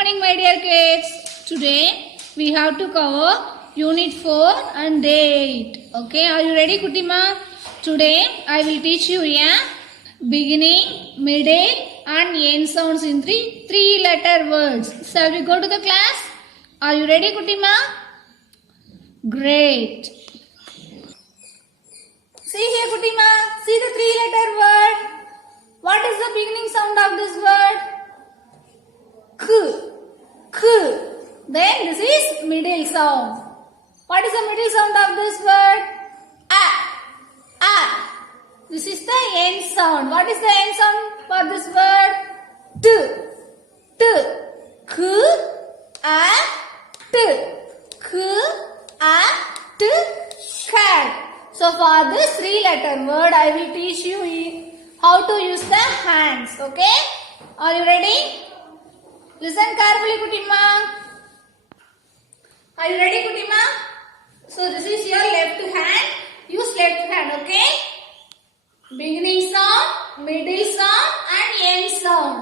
morning, my dear kids. Today we have to cover Unit 4 and Day 8. Okay, are you ready, Kutima? Today I will teach you a beginning, middle and end sounds in three-letter words. Shall we go to the class? Are you ready, Kutima? Great. See here, Kutima. See the three-letter word. What is the beginning sound of this word? K. K. Then this is middle sound. What is the middle sound of this word? A. A. This is the end sound. What is the end sound for this word? T. T. K. A. T. K. A. T. Cat. So for this three-letter word, I will teach you how to use the hands. Okay? Are you ready? Listen carefully, Kutima. Are you ready, Kutima? So this is your left hand. Use left hand, okay? Beginning sound, middle sound and end sound.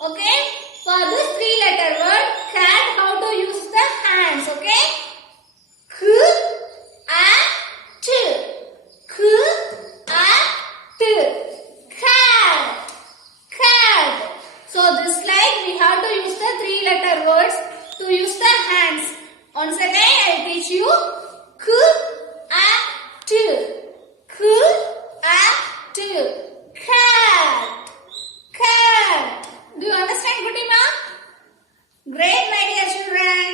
Okay? For this three-letter word, cat, how to use the hands, okay? K, A, T. K, A, T. Cat. Cat. So this like we have to use the three-letter words to use the hands. Once again, I will teach you K, A, T. K, A, T. Cat. Cat. Do you understand, Kutima? Great, my dear children.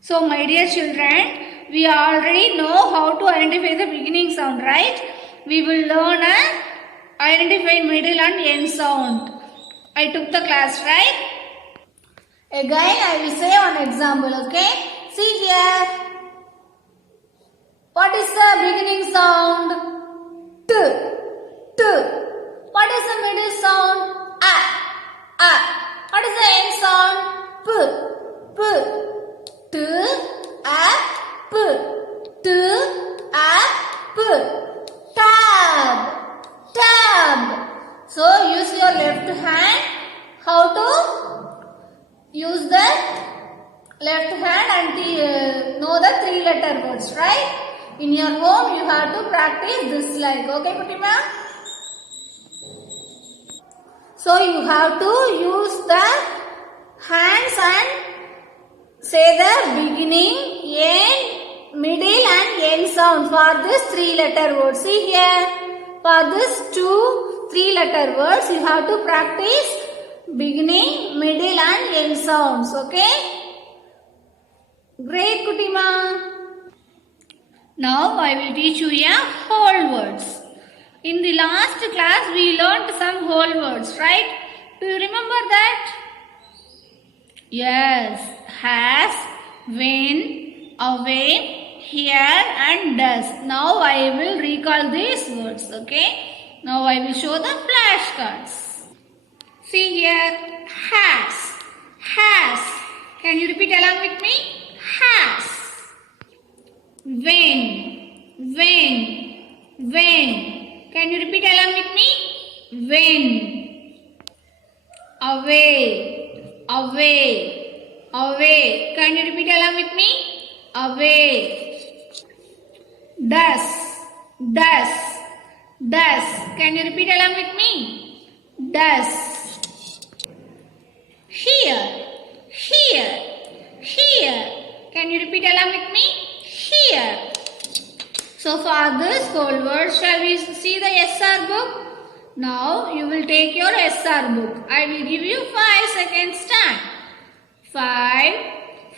So, my dear children, we already know how to identify the beginning sound, right? We will learn identify middle and end sound. I took the class, right? Again, I will say one example, okay? See here. What is the beginning sound? T. T. What is the middle sound? A. A. What is the end sound? P. P. T. A. P. T. A. P. Tab. Tab. So use your left hand. How to use the left hand and know the three-letter words, right? In your home, you have to practice this like, okay, Kutima? So you have to use the hands and say the beginning, end, middle and end sound for this three-letter word. See here, for this three-letter words, you have to practice beginning, middle and end sounds. Okay? Great, Kutima. Now I will teach you a whole words. In the last class, we learned some whole words, right? Do you remember that? Yes. Has, when, away, here and does. Now I will recall these words, okay? Now I will show the flashcards. See here, has, has. Can you repeat along with me? Has. When. Can you repeat along with me? When. Away. Can you repeat along with me? Away. Does. Can you repeat along with me? Does. Here. Can you repeat along with me? Here. So for this whole word, shall we see the SR book? Now you will take your SR book. I will give you 5 seconds time. 5,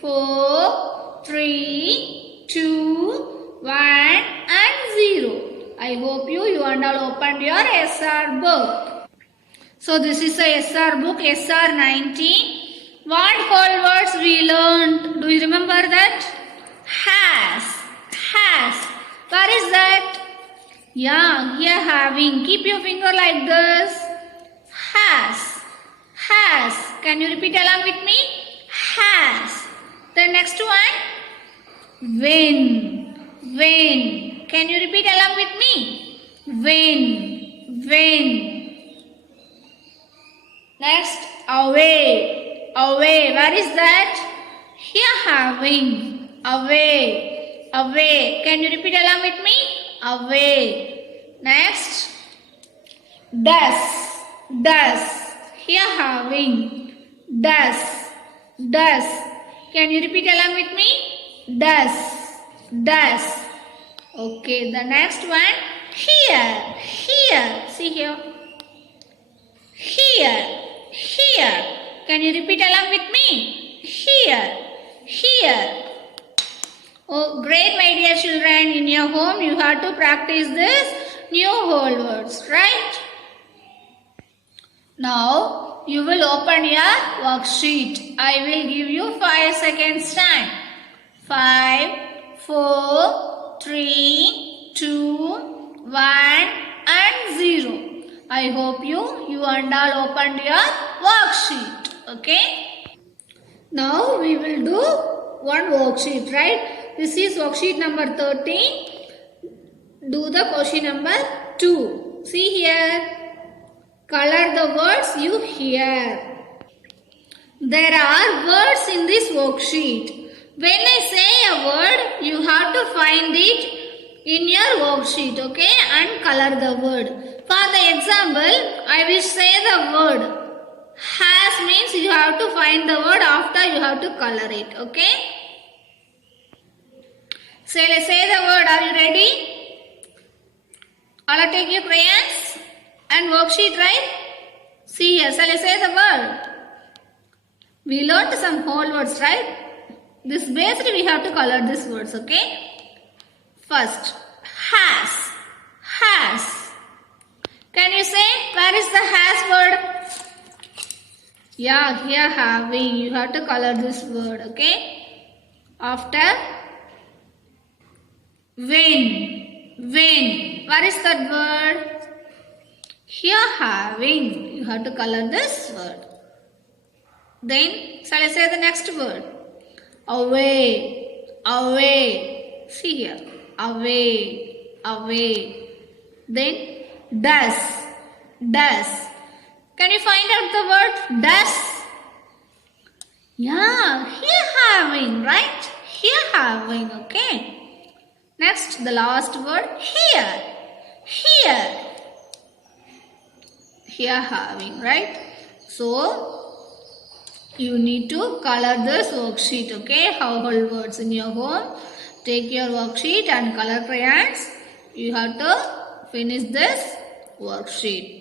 4, 3, 2, 1 and 0. I hope you and all opened your SR book. So this is the SR book, SR 19. What whole words we learned? Do you remember that? Has. Where is that? Yeah, here having. Keep your finger like this. Has. Can you repeat along with me? Has. The next one? When. Can you repeat along with me? When. Next, away. Away. Where is that? Here having. Away. Away. Can you repeat along with me? Away. Next, does. Does. Here having. Does. Does. Can you repeat along with me? Does. Does. Okay, the next one. Here. Here. See here. Here. Here. Can you repeat along with me? Here. Here. Oh, great, my dear children. In your home, you have to practice this new whole words, right? Now, you will open your worksheet. I will give you 5 seconds time. 5, 4, 3, 2, 1 and 0. I hope you and all opened your worksheet. Okay? Now, we will do one worksheet, right? This is worksheet number 13. Do the question number 2. See here. Color the words you hear. There are words in this worksheet. When I say a word, you have to find it in your worksheet, okay? And color the word. For the example, I will say the word. Has means you have to find the word after you have to color it, okay? Say the word. Are you ready? All take your crayons and worksheet, right? See here, shall I say the word? We learned some whole words, right? This basically we have to color these words, okay? First, has. Has. Can you say where is the has word? Yeah, here having. You have to color this word, okay? After, when. When. Where is that word? Here having. You have to color this word. Then, shall I say the next word? Away. Away. See here. Away. Away. Then, does. Does. Can you find out the word does? Yeah, here having, right? Here having, okay. Next, the last word, here. Here. Here having, right? So, you need to color this worksheet, okay? Household words in your home. Take your worksheet and color crayons. You have to finish this worksheet.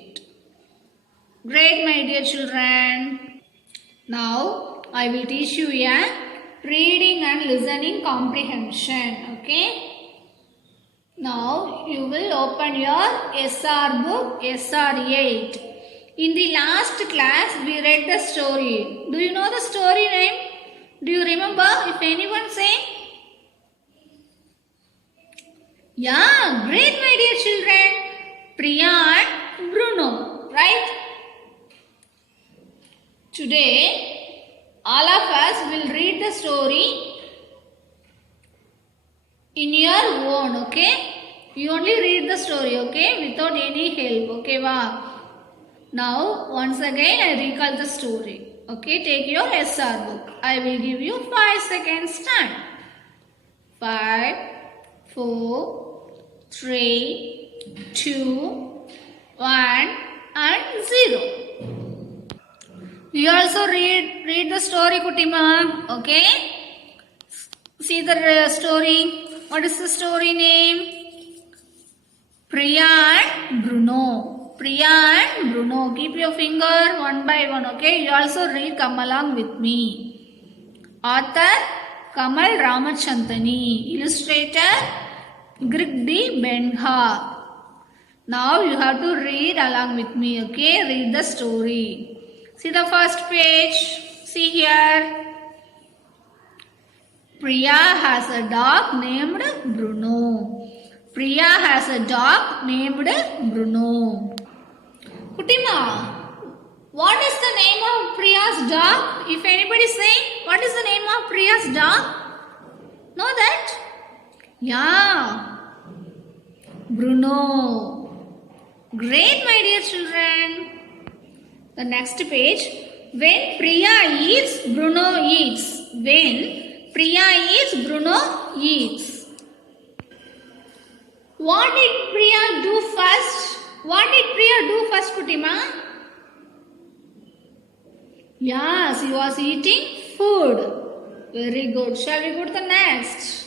Great, my dear children. Now, I will teach you a reading and listening comprehension, okay? Now, you will open your SR book, SR 8. In the last class, we read the story. Do you know the story name? Do you remember? If anyone say? Yeah, great, my dear children. Priya and Bruno, right? Today, all of us will read the story in your own, okay? You only read the story, okay? Without any help, okay? Wow. Now, once again, I recall the story. Okay, take your SR book. I will give you 5 seconds time. 5, 4, 3, 2, 1 and 0. You also read the story, Kutima. Okay? See the story. What is the story name? Priya and Bruno. Priya and Bruno. Keep your finger one by one, okay? You also read, come along with me. Author, Kamal Ramachandani. Illustrator, Greg D. Benha. Now you have to read along with me, okay? Read the story. See the first page. See here. Priya has a dog named Bruno. Priya has a dog named Bruno. Kutima, what is the name of Priya's dog? If anybody say, what is the name of Priya's dog? Know that? Yeah. Bruno. Great, my dear children. The next page. When Priya eats, Bruno eats. When Priya eats, Bruno eats. What did Priya do first? What did Priya do first, Kutima? Yeah, she was eating food. Very good. Shall we go to the next?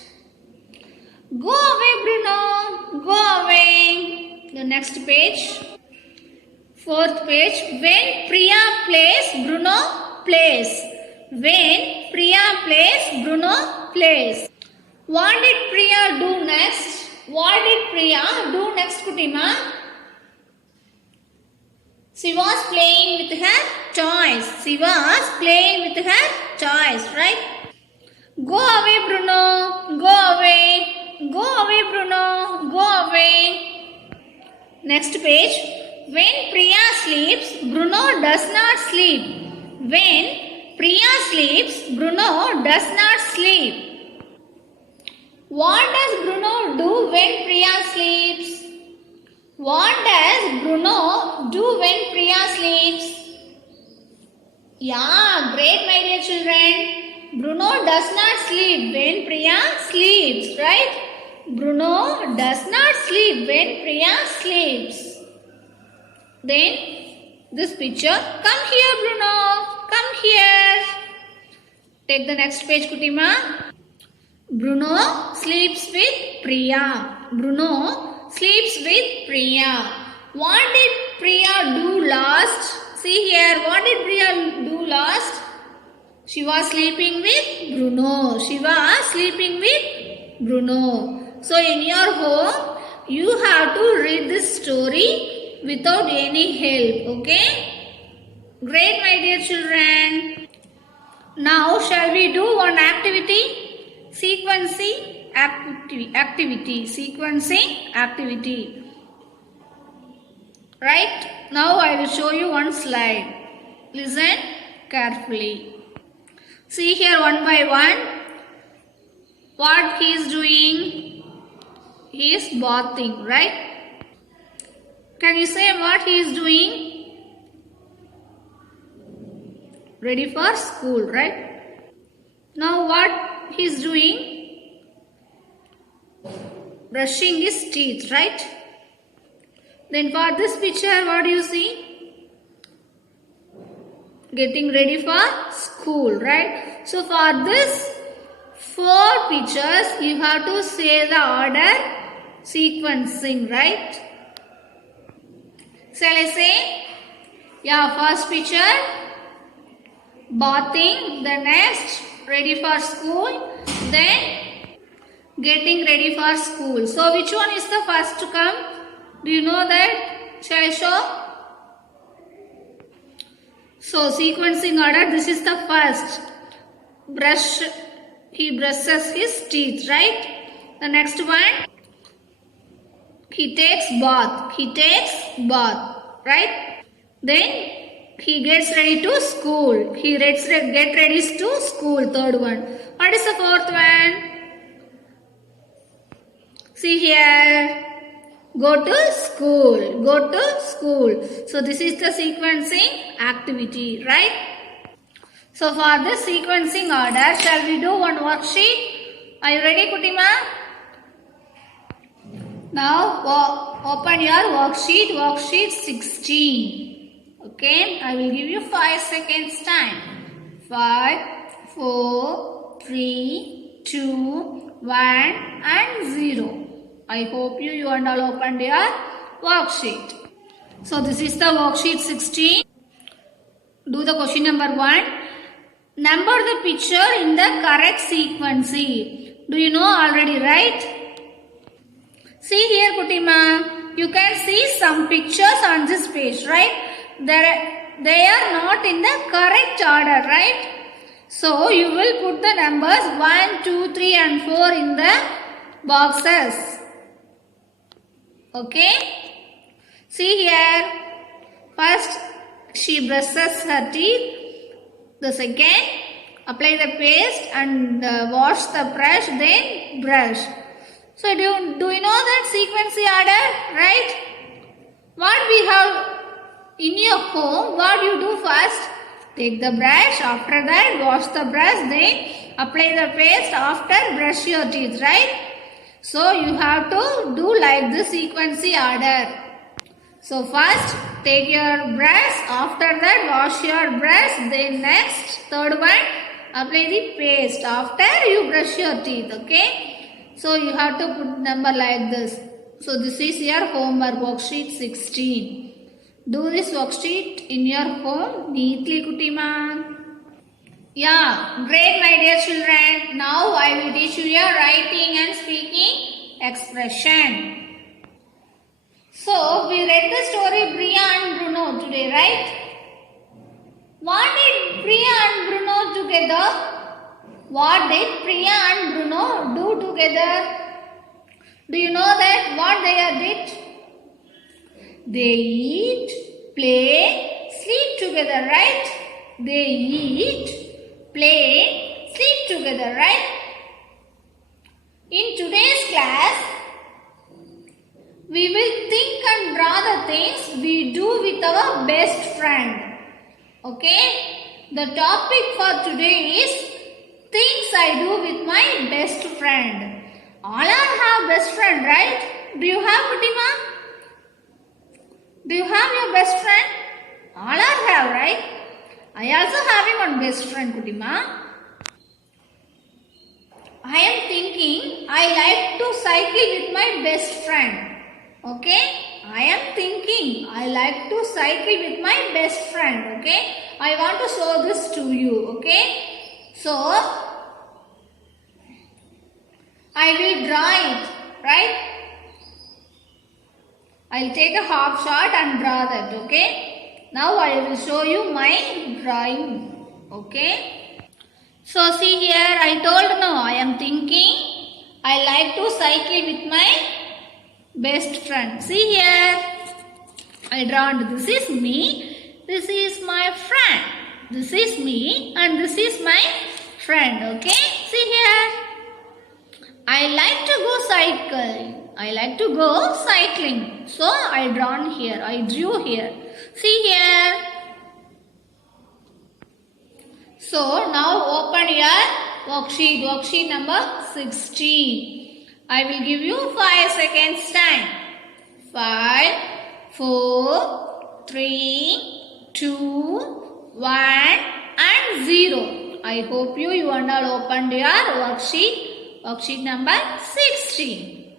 Go away, Bruno. Go away. The next page. Fourth page. When Priya plays, Bruno plays. When Priya plays, Bruno plays. What did Priya do next? What did Priya do next, Kutima? She was playing with her toys. She was playing with her toys, right? Go away, Bruno. Go away. Go away, Bruno. Go away. Next page. When Priya sleeps, Bruno does not sleep. When Priya sleeps, Bruno does not sleep. What does Bruno do when Priya sleeps? What does Bruno do when Priya sleeps? Yeah, great, my dear children. Bruno does not sleep when Priya sleeps, right? Bruno does not sleep when Priya sleeps. Then, this picture, come here, Bruno. Come here. Take the next page, Kutima. Bruno sleeps with Priya. Bruno sleeps with Priya. What did Priya do last? See here, what did Priya do last? She was sleeping with Bruno. She was sleeping with Bruno. So in your home, you have to read this story without any help. Okay? Great, my dear children. Now, shall we do one activity? Sequencing activity. Sequencing activity. Right? Now I will show you one slide. Listen carefully. See here one by one. What he is doing? He is bathing, right? Can you say what he is doing? Ready for school, right? Now what he is doing? Brushing his teeth, right? Then for this picture, what do you see? Getting ready for school, right? So for this 4 pictures, you have to say the order sequencing, right? Shall I say? Yeah, first picture, bathing, the next, ready for school, then getting ready for school. So which one is the first to come? Do you know that? Shall I show? So sequencing order, this is the first. Brush, he brushes his teeth, right? The next one, he takes bath. He takes bath, right? Then he gets ready to school. He get ready to school, third one. What is the fourth one? See here. Go to school. Go to school. So this is the sequencing activity, right? So for this sequencing order, shall we do one worksheet? Are you ready, Kutima? Now open your worksheet, worksheet 16. Okay, I will give you 5 seconds time. 5, 4, 3, 2, 1 and 0. I hope you and all opened your worksheet. So this is the worksheet 16. Do the question number 1. Number the picture in the correct sequence. Do you know already, right? See here, Kutima. You can see some pictures on this page, right? They are not in the correct order, right? So you will put the numbers 1, 2, 3 and 4 in the boxes. Okay? See here. First, she brushes her teeth. The second, apply the paste and wash the brush, then brush. So do you know that sequence order, right? What we have In your home, what you do first? Take the brush, after that wash the brush, then apply the paste, after brush your teeth, right? So you have to do like the sequential order. So first take your brush, after that wash your brush, then next third one apply the paste after you brush your teeth, okay? So you have to put number like this. So this is your homework worksheet 16. Do this worksheet in your home neatly, Kutima. Yeah, great my dear children. Now I will teach you your writing and speaking expression. So we read the story Bria and Bruno today, right? What did Bria and Bruno together? What did Priya and Bruno do together? Do you know that what they are did? They eat, play, sleep together, right? They eat, play, sleep together, right? In today's class, we will think and draw the things we do with our best friend. Okay? The topic for today is things I do with my best friend. All are have best friend, right? Do you have, Kutima? Do you have your best friend? All are have, right? I also having one best friend, Kutima. I am thinking I like to cycle with my best friend. Okay? I am thinking I like to cycle with my best friend. Okay? I want to show this to you. Okay? So, I will draw it. Right? I will take a half shot and draw that. Okay? Now I will show you my drawing. Okay? So, see here I told no. I am thinking I like to cycle with my best friend. See here, I drawn this is me, this is my friend, this is me and this is my friend, okay? See here, I like to go cycling, I like to go cycling. So, I drawn here, I drew here. See here. So, now open your worksheet number 16. I will give you 5 seconds time. 5, 4, 3, 2, 1 and 0. I hope you are all opened your worksheet number 16.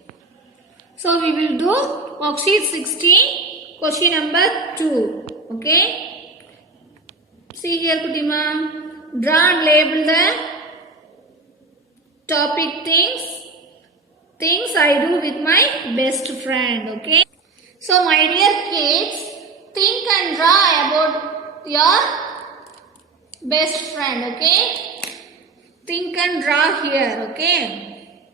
So we will do worksheet 16, question number 2. Okay. See here, Kutima. Draw and label the topic things I do with my best friend, okay? So my dear kids, think and draw about your best friend, okay? Think and draw here, okay?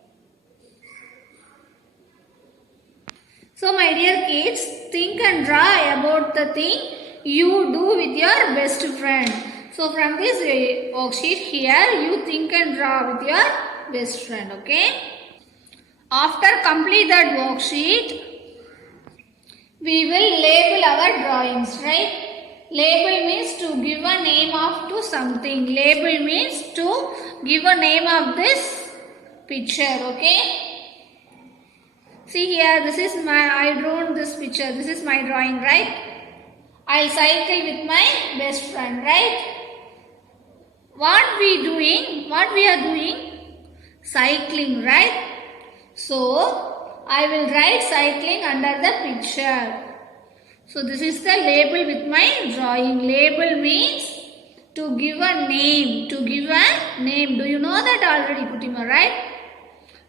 So my dear kids, think and draw about the thing you do with your best friend. So from this worksheet here, you think and draw with your best friend, okay? After complete that worksheet, we will label our drawings, right? Label means to give a name of to something. Label means to give a name of this picture, okay? See here, this is I drawn this picture. This is my drawing, right? I'll cycle with my best friend, right? What we are doing? Cycling, right? So, I will write cycling under the picture. So, this is the label with my drawing. Label means to give a name. To give a name. Do you know that already, Kutima, right?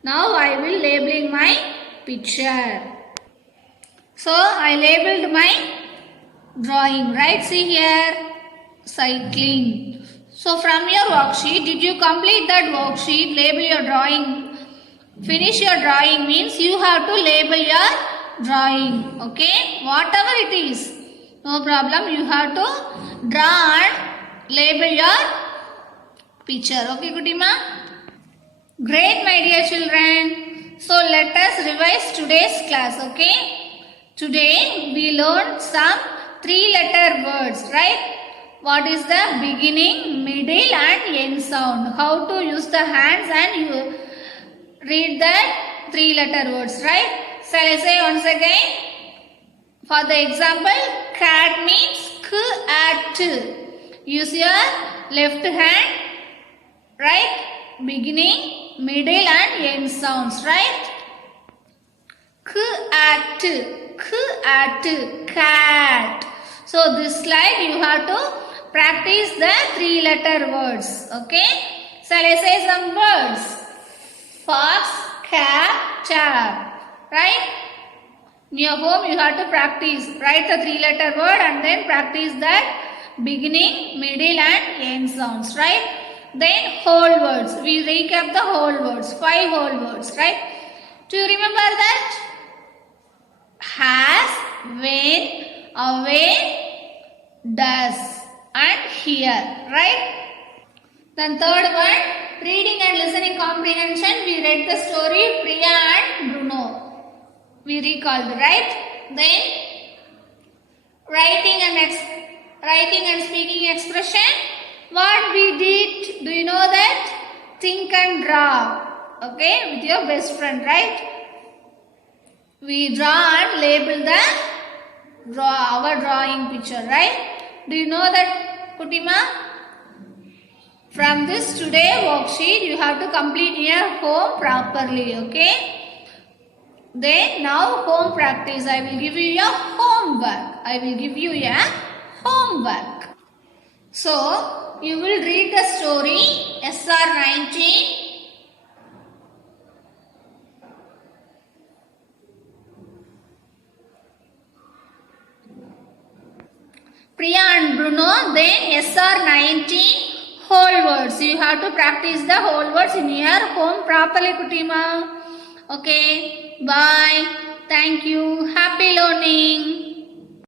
Now, I will labeling my picture. So, I labeled my drawing, right? See here, cycling. So, from your worksheet, did you complete that worksheet? Label your drawing. Finish your drawing means you have to label your drawing, okay? Whatever it is, no problem. You have to draw and label your picture, okay, Kutima? Great, my dear children. So let us revise today's class, okay? Today we learned some 3-letter words, right? What is the beginning, middle and end sound? How to use the hands and you read that 3-letter words, right? Shall I say once again? For the example, cat means k-at. Use your left hand, right? Beginning, middle and end sounds, right? K-at, cat. So this slide you have to practice the 3-letter words, okay? Shall I say some words? Fox, cat, tap, right? In your home you have to practice. Write the 3-letter word and then practice that beginning, middle and end sounds, right? Then whole words. We recap the whole words. 5 whole words, right? Do you remember that? Has, when, away, does and here, right? Then third one, reading and listening comprehension. We read the story Priya and Bruno. We recalled, right? Then writing and speaking expression. What we did, do you know that? Think and draw. Okay, with your best friend, right? We draw and label our drawing picture, right? Do you know that, Kutima? From this today worksheet, you have to complete your home properly, okay? Then now home practice. I will give you your homework. So, you will read the story SR 19. Priya and Bruno, then SR 19 whole words. You have to practice the whole words in your home properly, Kutima. Okay, bye. Thank you. Happy learning.